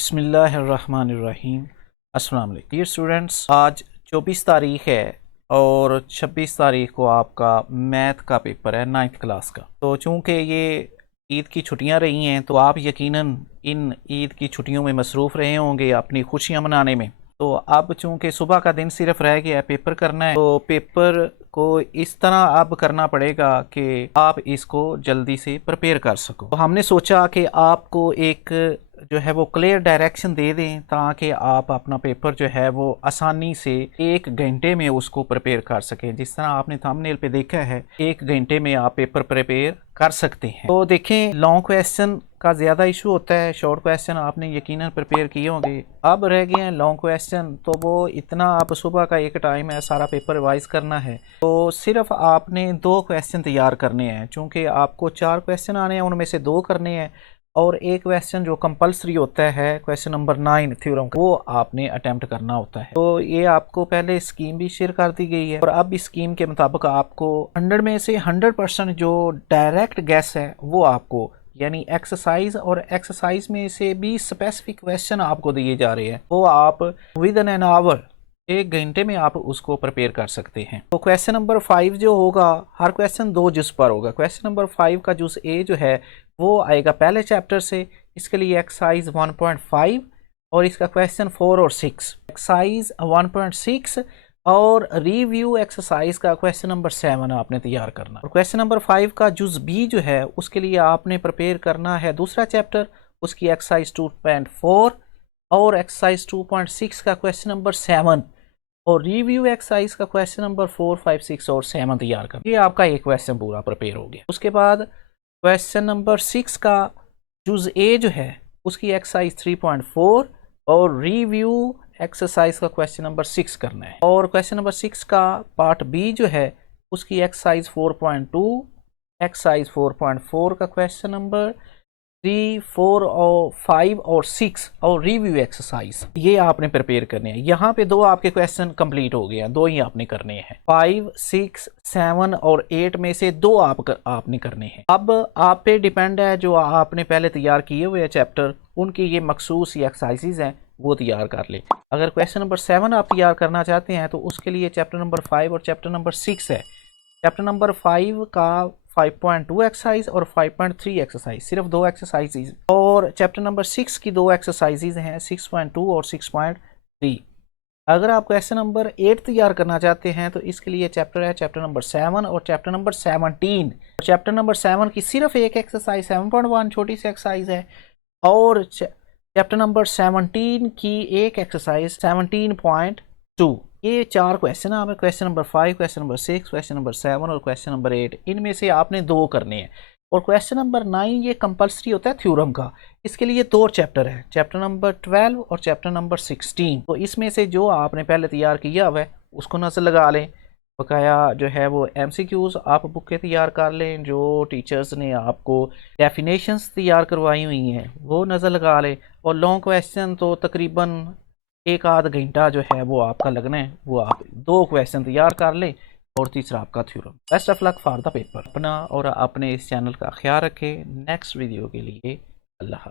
बिस्मिल्लाहिर्रहमानिर्रहीम। अस्सलाम वालेकुम डियर स्टूडेंट्स, आज 24 तारीख है और 26 तारीख को आपका मैथ का पेपर है 9th क्लास का। तो चूंकि ये ईद की छुट्टियां रही हैं तो आप यकीनन इन ईद की छुट्टियों में मसरूफ़ रहे होंगे अपनी खुशियां मनाने में। तो अब चूंकि सुबह का दिन सिर्फ रह गया है, पेपर करना है, तो पेपर को इस तरह अब करना पड़ेगा कि आप इसको जल्दी से प्रिपेयर कर सको। तो हमने सोचा कि आपको एक जो है वो क्लियर डायरेक्शन दे दें ताकि आप अपना पेपर जो है वो आसानी से 1 घंटे में उसको प्रिपेयर कर सकें। जिस तरह आपने थंबनेल पे देखा है 1 घंटे में आप पेपर प्रिपेयर कर सकते हैं। तो देखें, लॉन्ग क्वेश्चन का ज़्यादा इशू होता है, शॉर्ट क्वेश्चन आपने यकीनन प्रिपेयर किए होंगे। अब रह गए हैं लॉन्ग क्वेश्चन, तो वो इतना आप सुबह का एक टाइम है, सारा पेपर रिवाइज करना है, तो सिर्फ आपने 2 क्वेश्चन तैयार करने हैं। चूँकि आपको 4 क्वेश्चन आने हैं, उनमें से 2 करने हैं और एक क्वेश्चन जो कंपलसरी होता है क्वेश्चन नंबर 9 थ्योरम का, वो आपने अटेम्प्ट करना होता है। तो ये आपको पहले स्कीम भी शेयर कर दी गई है और अब इस स्कीम के मुताबिक आपको 100 में से 100% जो डायरेक्ट गैस है वो आपको, यानी एक्सरसाइज और एक्सरसाइज में से भी स्पेसिफिक क्वेश्चन आपको दिए जा रहे हैं, वो आप विद एन आवर 1 घंटे में आप उसको प्रिपेयर कर सकते हैं। तो क्वेश्चन नंबर 5 जो होगा, हर क्वेश्चन 2 जुज पर होगा। क्वेश्चन नंबर 5 का जुज ए जो है वो आएगा पहले चैप्टर से। इसके लिए एक्सरसाइज 1.5 और इसका क्वेश्चन 4 और 6। एक्सरसाइज 1.6 और रिव्यू एक्सरसाइज का क्वेश्चन नंबर 7 आपने तैयार करना। और क्वेश्चन नंबर 5 का जुज बी जो है उसके लिए आपने प्रिपेयर करना है दूसरा चैप्टर, उसकी एक्सरसाइज 2.4 और एक्सरसाइज 2.6 का क्वेश्चन नंबर 7 और रिव्यू एक्सरसाइज का क्वेश्चन नंबर 4, 5, 6 और 7 तैयार कर। ये आपका एक क्वेश्चन पूरा प्रिपेयर हो गया। उसके बाद क्वेश्चन नंबर 6 का जुज ए जो है उसकी एक्सरसाइज 3.4 और रिव्यू एक्सरसाइज का क्वेश्चन नंबर 6 करना है। और क्वेश्चन नंबर 6 का पार्ट बी जो है उसकी एक्सरसाइज 4.2, एक्सरसाइज 4.4 का क्वेश्चन नंबर 3, 4 और 5 और 6 और रिव्यू एक्सरसाइज, ये आपने प्रिपेयर करने हैं। यहाँ पे 2 आपके क्वेश्चन कंप्लीट हो गए हैं, 2 ही आपने करने हैं। 5, 6, 7 और 8 में से 2 आपने करने हैं। अब आप पे डिपेंड है, जो आपने पहले तैयार किए हुए चैप्टर उनकी ये मखसूस एक्सरसाइजेज हैं वो तैयार कर ले। अगर क्वेश्चन नंबर 7 आप तैयार करना चाहते हैं तो उसके लिए चैप्टर नंबर 5 और चैप्टर नंबर 6 है। चैप्टर नंबर 5 का 5.2 एक्सरसाइज और 5.3 एक्सरसाइज, सिर्फ 2 एक्सरसाइजेज। और चैप्टर नंबर 6 की 2 एक्सरसाइजेज हैं 6.2 और 6.3। अगर आप क्वेश्चन नंबर 8 तैयार करना चाहते हैं तो इसके लिए चैप्टर है चैप्टर नंबर 7 और चैप्टर नंबर 17। चैप्टर नंबर 7 की सिर्फ एक एक्सरसाइज 7.1 छोटी सी एक्सरसाइज है और चैप्टर नंबर 17 की एक एक्सरसाइज 17.2। ये 4 क्वेश्चन है। Question number 5, question number 6, question number 7 और क्वेश्चन नंबर 8, इनमें से आपने 2 करने हैं। और क्वेश्चन नंबर 9 ये कंपलसरी होता है थ्योरम का, इसके लिए 2 चैप्टर है, चैप्टर नंबर 12 और चैप्टर नंबर 16। तो इसमें से जो आपने पहले तैयार किया हुआ है उसको नजर लगा लें। बकाया जो है वो MCQs आप बुक के तैयार कर लें, जो टीचर्स ने आपको डेफिनेशंस तैयार करवाई हुई हैं वो नज़र लगा लें। और लॉन्ग क्वेश्चन तो तकरीबन 1 आध घंटा जो है वो आपका लगना है, वो आप 2 क्वेश्चन तैयार कर लें और तीसरा आपका theorem. Best of luck for the paper. अपना और अपने इस चैनल का ख्याल रखें। नेक्स्ट वीडियो के लिए अल्लाह हाफ़िज़।